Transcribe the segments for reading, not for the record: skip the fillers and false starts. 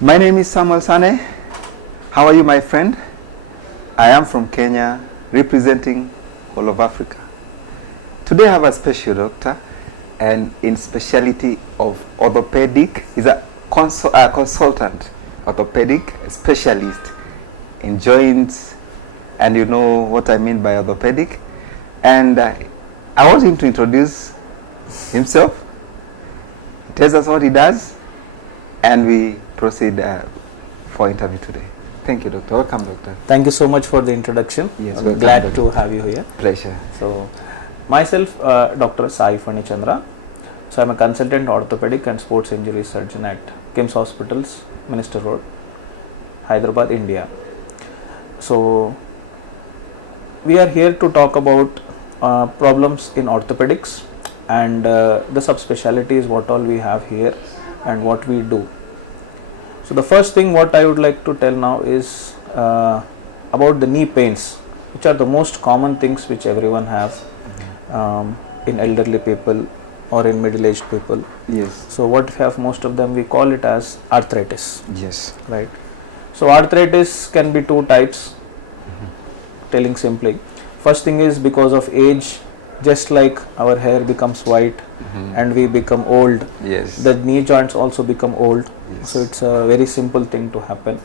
My name is Sane. How are you, my friend? I am from Kenya, representing all of Africa. Today I have a special doctor, and in specialty of orthopedic. He's a consultant orthopedic specialist in joints, and you know what I mean by orthopedic. And I want him to introduce himself, tells us what he does, and we proceed for interview today. Thank you, doctor. Welcome, doctor. Thank you so much for the introduction. Yes, I'm glad to have you here. Pleasure. So, myself, Dr. S.Phani Chandra. So, I'm a consultant orthopedic and sports injury surgeon at KIMS Hospitals, Minister Road, Hyderabad, India. So, we are here to talk about problems in orthopedics, and the subspecialties, what all we have here and what we do. So the first thing what I would like to tell now is about the knee pains, which are the most common things which everyone have in elderly people or in middle-aged people. Yes. So what we have, most of them we call it as arthritis. Yes. Right. So arthritis can be two types. Telling simply, first thing is because of age. Just like our hair becomes white and we become old, yes, the knee joints also become old. Yes. So it's a very simple thing to happen.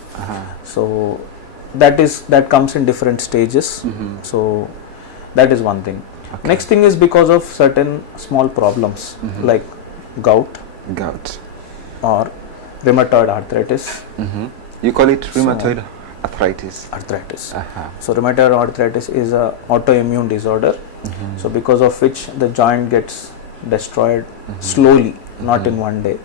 So that comes in different stages. So that is one thing. Okay. Next thing is because of certain small problems like gout or rheumatoid arthritis. You call it rheumatoid arthritis. So rheumatoid arthritis is a autoimmune disorder. So because of which the joint gets destroyed slowly, not in one day.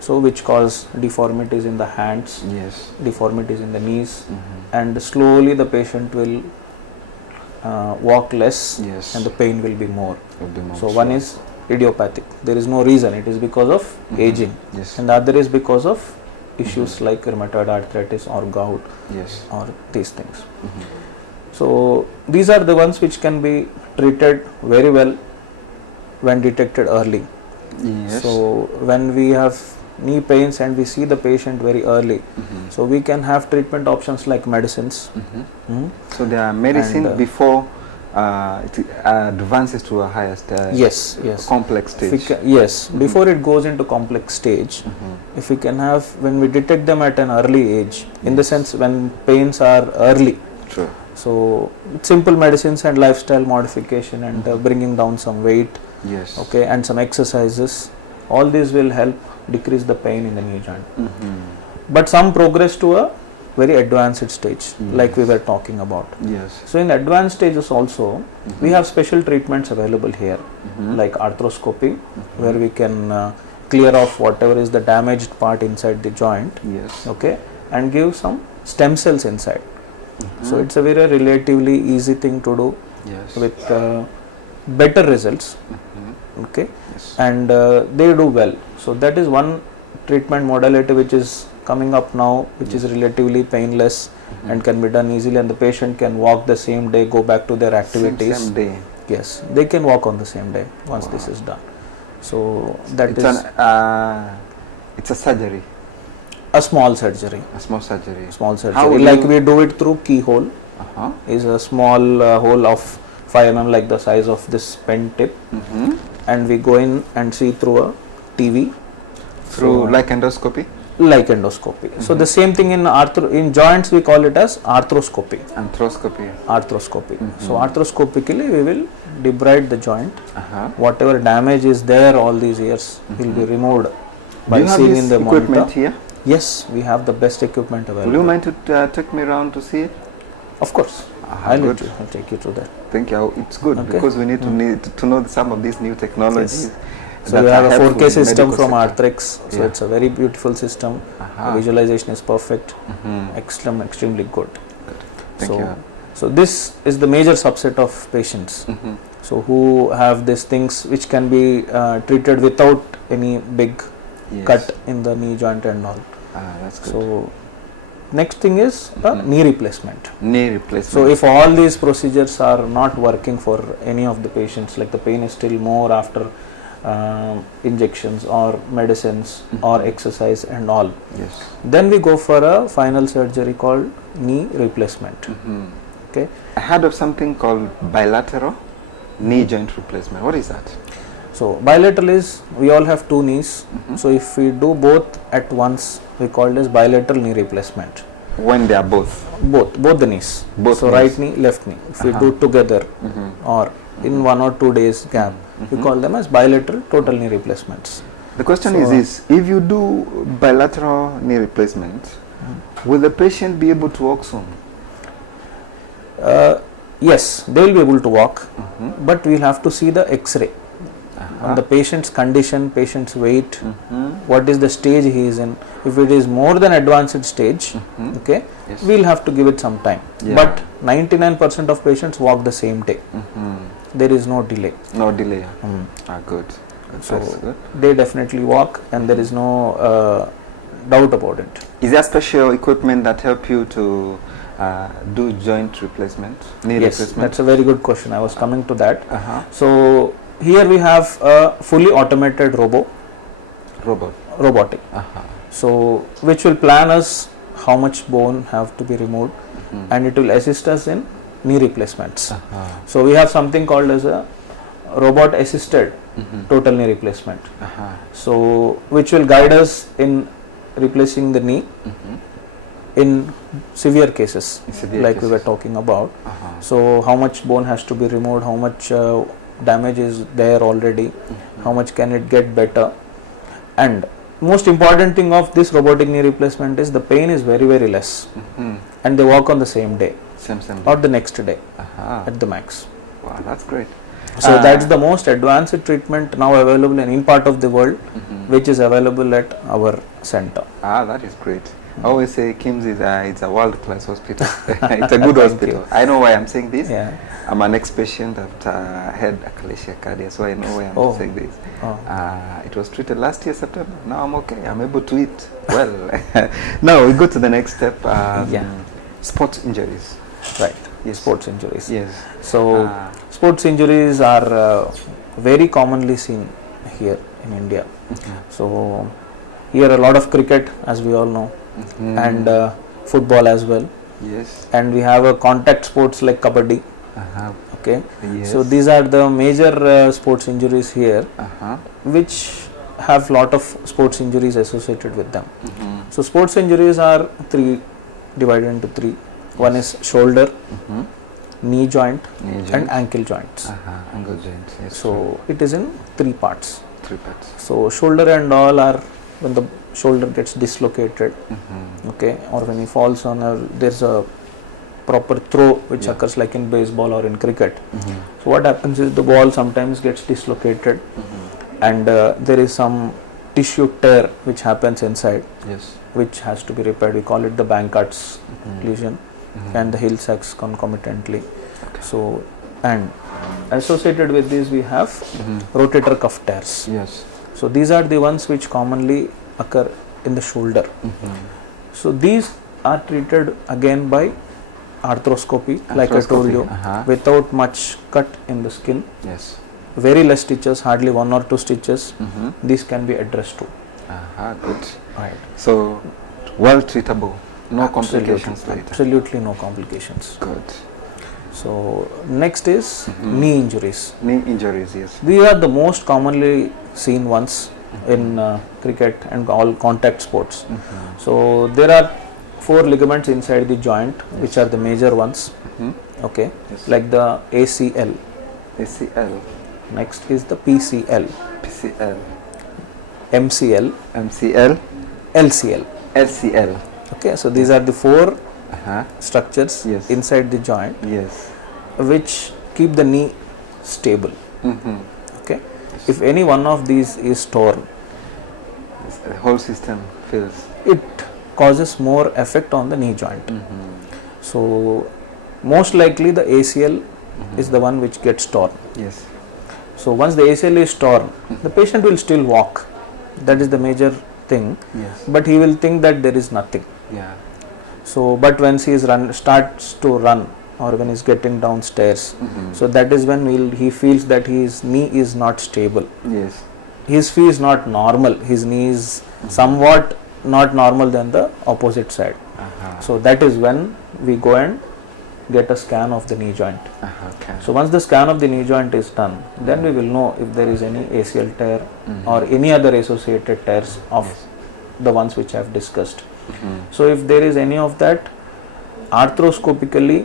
So which cause deformities in the hands, yes, deformities in the knees, and slowly the patient will walk less, yes, and the pain will be more. So slow. One is idiopathic, there is no reason, it is because of aging, yes, and the other is because of issues like rheumatoid arthritis or gout, yes, or these things. So these are the ones which can be treated very well when detected early. yes. So when we have knee pains and we see the patient very early, so we can have treatment options like medicines. So there are medicine And, before it advances to a higher stage. Yes, complex stage. Before it goes into complex stage, if we can have, when we detect them at an early age, in the sense when pains are early. True. So simple medicines and lifestyle modification and bringing down some weight, yes, okay, and some exercises, all these will help decrease the pain in the knee joint. But some progress to a very advanced stage, like we were talking about. yes. So in advanced stages also, we have special treatments available here, like arthroscopy, where we can clear off whatever is the damaged part inside the joint, Yes. okay, and give some stem cells inside. So it's a very relatively easy thing to do, Yes. with better results, okay, Yes. and they do well. So that is one treatment modality which is coming up now, which is relatively painless and can be done easily, and the patient can walk the same day, go back to their activities. Same day. Yes, they can walk on the same day once this is done. So that It's is it's a surgery. a small surgery. A small surgery. Small How surgery, will like you- we do it through keyhole. Is a small hole of 5 mm, like the size of this pen tip, and we go in and see through a TV. Through So, like endoscopy. like endoscopy. So the same thing in joints we call it as arthroscopy. Arthroscopy. So arthroscopically we will debride the joint. Whatever Whatever damage is there all these years will be removed Do by you have seeing this in the equipment monitor. here? Yes, we have the best equipment available. Will you mind to take me around to see it? Of course, I'll take you through that. Thank you. It's good Okay. because we need to know some of these new technologies. Yes. So we have a 4K system from Arthrix. So it's a very beautiful system. The visualization is perfect. Extremely good. Thank you. So this is the major subset of patients. So who have these things which can be treated without any big cut in the knee joint and all. That's good. So next thing is knee replacement. So if all these procedures are not working for any of the patients, like the pain is still more after injections or medicines or exercise and all. Yes. Then we go for a final surgery called knee replacement. Okay. I heard of something called bilateral knee joint replacement. What is that? So bilateral is, we all have two knees. So if we do both at once, we call it as bilateral knee replacement. When they are both? Both the knees. Both so knees. right knee, left knee. If we do together or in 1 or 2 days gap, we call them as bilateral total knee replacements. The question is this: if you do bilateral knee replacement, will the patient be able to walk soon? Yes, they will be able to walk, but we will have to see the X-ray on the patient's condition, patient's weight, what is the stage he is in. If it is more than advanced stage, okay, Yes. we will have to give it some time. Yeah. But 99% of patients walk the same day. There is no delay. No delay. Good. So That's good. they definitely walk, and there is no doubt about it. Is there special equipment that help you to do joint replacement, knee Yes, replacement? that's a very good question. I was coming to that. So here we have a fully automated robotic. So which will plan us how much bone have to be removed, and it will assist us in knee replacements. So we have something called as a robot assisted total knee replacement. So which will guide us in replacing the knee in severe cases, like we were talking about. So how much bone has to be removed, how much damage is there already, how much can it get better. And most important thing of this robotic knee replacement is the pain is very, very less, and they walk on the same day Same or the next day at the max. Wow, that's great. So that's the most advanced treatment now available in any part of the world, which is available at our center. That is great. I always say KIMS is it's a world-class hospital. It's a good hospital. I know why I'm saying this. Yeah. I'm an ex-patient that had achalasia cardia, so I know why I'm saying this. It was treated last year September. Now I'm okay. I'm able to eat well. Now we go to the next step. Sports injuries. Right. Yes. Sports injuries. Yes. So sports injuries are very commonly seen here in India. So here a lot of cricket, as we all know, and football as well. Yes. And we have a contact sports like kabaddi. Okay. Yes. So these are the major sports injuries here, which have lot of sports injuries associated with them. So sports injuries are divided into three. One is shoulder, knee joint, and ankle joints. Ankle joints. Yes. So it is in three parts. Three parts. So shoulder and all are when the shoulder gets dislocated, okay, or when he falls on there's a proper throw which occurs like in baseball or in cricket. So what happens is the ball sometimes gets dislocated, and there is some tissue tear which happens inside, which has to be repaired. We call it the Bankart's lesion, and the Hill Sachs concomitantly. So, and associated with this we have rotator cuff tears. Yes. So these are the ones which commonly occur in the shoulder. So these are treated again by arthroscopy, like I told you, without much cut in the skin. Yes. Very less stitches, hardly 1 or 2 stitches. These can be addressed to. Good. Right. So well treatable, no complications later. Absolutely no complications. Good. So next is knee injuries. Knee injuries, yes. These are the most commonly seen ones in cricket and all contact sports. So there are 4 ligaments inside the joint, which are the major ones. Okay, like the ACL. ACL. Next is the PCL. PCL. MCL. MCL. LCL. LCL. Okay, so these are the 4 structures inside the joint, which keep the knee stable. Okay, if any one of these is torn, the whole system fails. It causes more effect on the knee joint. So most likely the ACL is the one which gets torn. Yes. So once the ACL is torn, the patient will still walk. That is the major thing. Yes. But he will think that there is nothing. Yeah. So, but once he starts to run, or when he's getting downstairs, so that is when he feels that his knee is not stable. Yes. his fee is not normal. His knee is somewhat not normal than the opposite side. So that is when we go and get a scan of the knee joint. Okay. So once the scan of the knee joint is done, then we will know if there is any ACL tear or any other associated tears of the ones which I have discussed. So if there is any of that, arthroscopically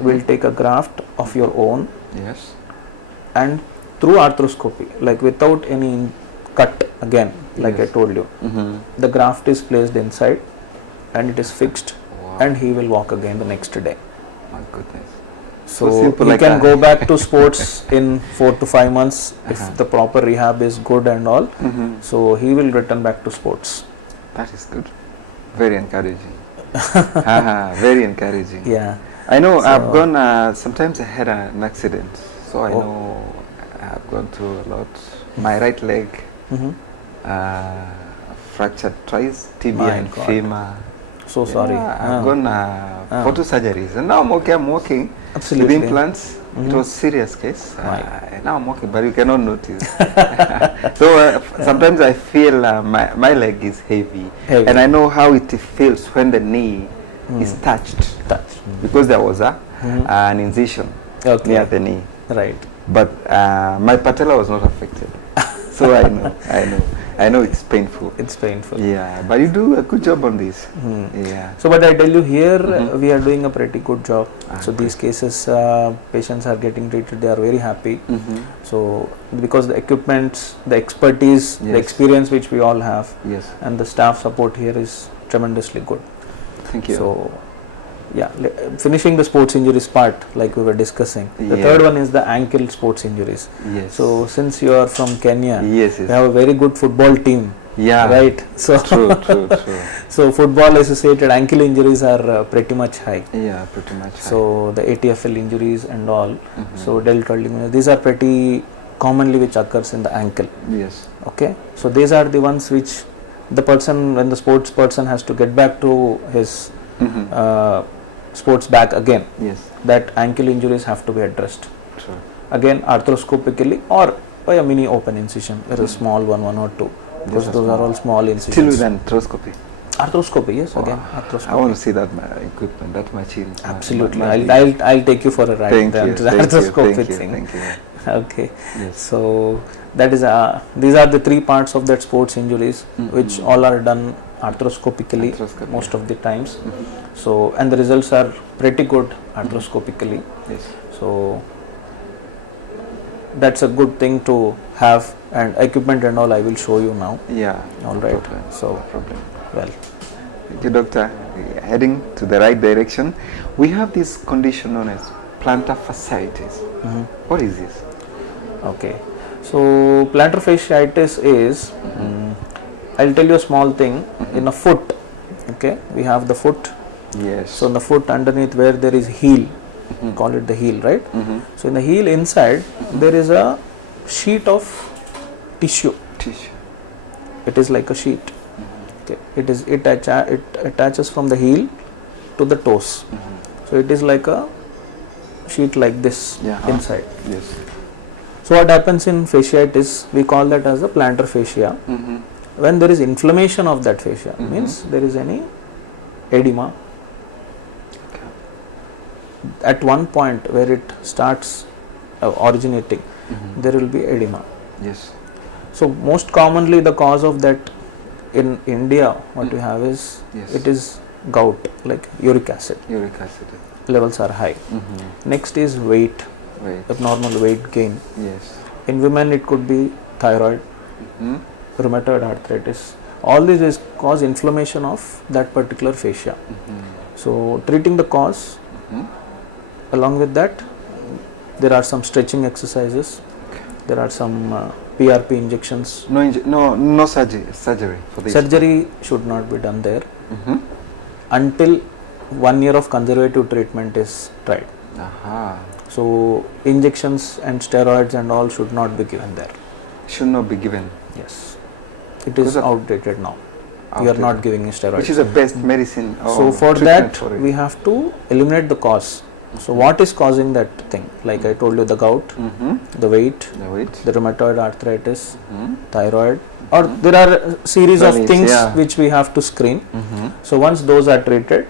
we'll take a graft of your own, Yes. and through arthroscopy, like without any cut again, like I told you, the graft is placed inside and it is fixed, and he will walk again the next day. My goodness. So simple he like can that. go back to sports in 4 to 5 months if the proper rehab is good and all. So he will return back to sports. That is good. Very encouraging. Very encouraging. Yeah. I know So- I've gone, sometimes I had an accident, so I know I've gone through a lot. My right leg, fractured twice, tibia My and God. femur. So sorry. Yeah, I've gone for 2 surgeries, and now I'm okay. I'm walking Absolutely. with implants. It was serious case. Now I'm walking, but you cannot notice. So sometimes I feel my leg is heavy, Heavy. and I know how it feels when the knee is touched, because there was an incision Okay. near the knee. Right. But my patella was not affected, so I know it's painful. It's painful. Yeah, but you do a good job on this. Yeah. So, but I tell you here, we are doing a pretty good job. So, these cases, patients are getting treated, they are very happy. So, because the equipments, the expertise, the Yes. experience which we all have, Yes. and the staff support here is tremendously good. Thank you. So, yeah, finishing the sports injuries part, like we were discussing. The Yeah. third one is the ankle sports injuries. Yes. So, since you are from Kenya, Yes. we Yes. have a very good football team. Yeah. Right. So, True. True. True. so football associated ankle injuries are pretty much high. Yeah. Pretty much. So the ATFL injuries and all. So deltoid ligament, these are pretty commonly which occurs in the ankle. Yes. Okay. So these are the ones which the person, when the sports person has to get back to his sports back again, Yes. that ankle injuries have to be addressed. True. Again, arthroscopically or by a mini open incision, there is a small one or two. Because Yes, those are all small Still incisions. with anthroscopy. Arthroscopy, yes, Wow. again, I arthroscopy. want to see that equipment. That machine. Absolutely. Thank I'll take you for a ride. you. Then to the Thank you. arthroscopy Thank you. thing. Thank you. Okay. Yes. So that is these are the 3 parts of that sports injuries, which all are done arthroscopically Arthroscopy, most of the times. So and the results are pretty good arthroscopically. Yes. So that's a good thing to have, and equipment and all I will show you now. Yeah. All no right. problem. So No problem. well. Thank you, doctor. We are heading to the right direction. We have this condition known as plantar fasciitis. What is this? Okay, so plantar fasciitis is, I'll tell you a small thing. In a foot, okay, we have the foot. Yes. So in the foot underneath where there is heel, call it the heel, right? So in the heel inside there is a sheet of tissue. Tissue. It is like a sheet. Okay, it attaches from the heel to the toes. So it is like a sheet like this inside. Yes. So what happens in fasciitis, we call that as a plantar fascia. When there is inflammation of that fascia, means there is any edema. At one point where it starts originating, there will be edema. Yes. So most commonly the cause of that in India, what we have is, it is gout, like uric acid. Uric acid. Levels are high. Next is weight, Right. abnormal weight gain. Yes. In women it could be thyroid, rheumatoid arthritis. All this is cause inflammation of that particular fascia. So treating the cause, along with that there are some stretching exercises, there are some PRP injections. No surgery for this. Surgery should not be done there until 1 year of conservative treatment is tried. So injections and steroids and all should not be given there. Should not be given. Yes, it is outdated now. We are not Outdated. giving steroids. Which is the best medicine? So for treatment that for it? we have to eliminate the cause. So what is causing that thing? Like I told you, the gout, the weight, the rheumatoid arthritis, thyroid, or there are a series of things which we have to screen. So once those are treated,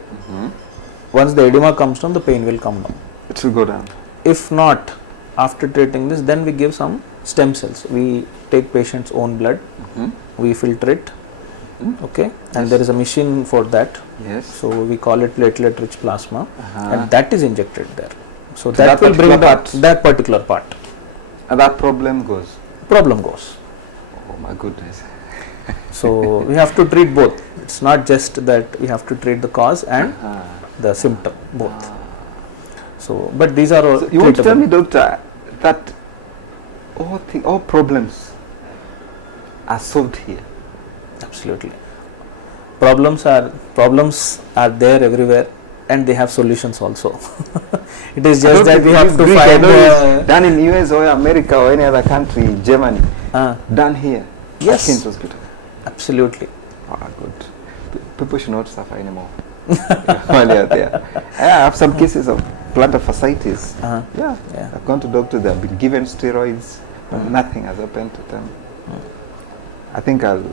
once the edema comes down, the pain will come down. It will go down. If not, after treating this, then we give some stem cells. We take patient's own blood, we filter it, okay, and there is a machine for that. Yes. So we call it platelet rich plasma, and that is injected there. So that will bring down that particular part. And that problem goes. Problem goes. Oh my goodness. So we have to treat both. It's not just that we have to treat the cause and the symptom, both. So, but these are all. So you want to tell me, doctor, that all problems are solved here? Absolutely. Problems are there everywhere, and they have solutions also. It is just that we have to find done in US or America or any other country, Germany, done here. Yes. At King's Hospital. Absolutely. Oh, good. People should not suffer anymore while they are there. I have some cases of plantar fasciitis. I've gone to doctors, they have been given steroids, but nothing has happened to them. I think I'll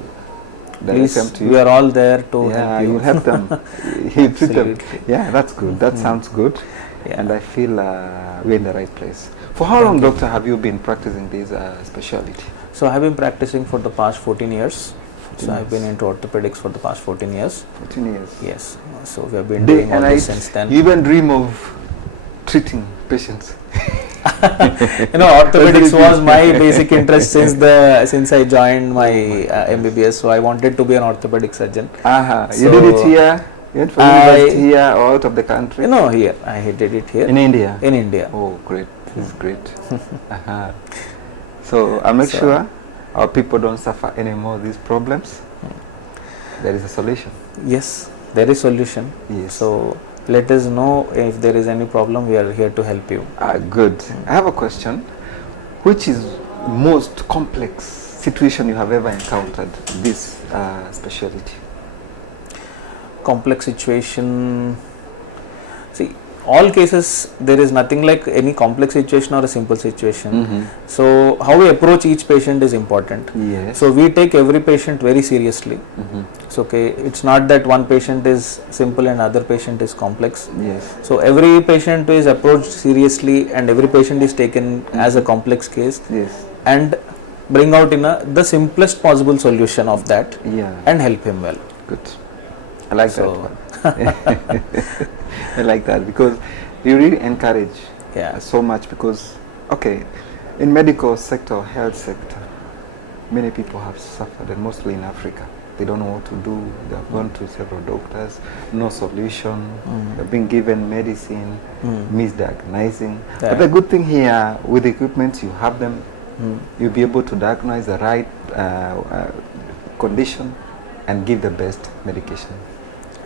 direct them to you. We are all there to help you. You help them. You treat them. Yeah, that's good. That sounds good. Yeah. And I feel we're in the right place. For how long, doctor, have you been practicing this specialty? So I have been practicing for the past 14 years. So I have been into orthopedics for the past 14 years. 14 years? Yes. So we have been doing all this since then. You even dream of treating patients? Orthopedics was my basic interest since I joined my MBBS. So I wanted to be an orthopedic surgeon. You did it here? You went for university here or out of the country? No, here. I did it here. In India? In India. Oh, great. This is great. So I'll make sure our people don't suffer any more of these problems. There is a solution. Yes, there is solution. Yes. So let us know if there is any problem. We are here to help you. Good. I have a question. Which is most complex situation you have ever encountered this specialty? Complex situation. See, all cases there is nothing like any complex situation or a simple situation. So how we approach each patient is important. Yes. So we take every patient very seriously. So it's not that one patient is simple and other patient is complex. Yes. So every patient is approached seriously and every patient is taken as a complex case. Yes. And bring out in the simplest possible solution of that. And help him well. Good. I like that one. I like that because you really encourage so much because, in medical sector, health sector, many people have suffered, and mostly in Africa. They don't know what to do. They have gone to several doctors, no solution. They've been given medicine, misdiagnosing. But the good thing here, with the equipment you have them, you'll be able to diagnose the right condition and give the best medication.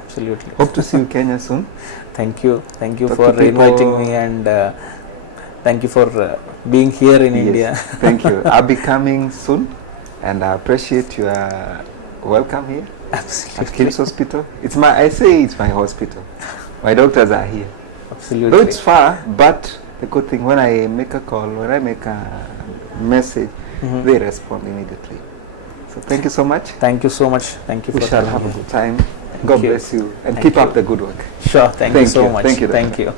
Absolutely. Hope to see you in Kenya soon. Thank you. Thank you for inviting me, and thank you for being here in India. Thank you. I'll be coming soon, and I appreciate your welcome here. Absolutely. At King's Hospital. I say it's my hospital. My doctors are here. Absolutely. Though it's far, but the good thing, when I make a call, when I make a message, they respond immediately. So thank you so much. Thank you so much. Thank you for we shall have a good time. God bless you and keep up the good work. Sure. Thank you so much. Thank you. Thank you.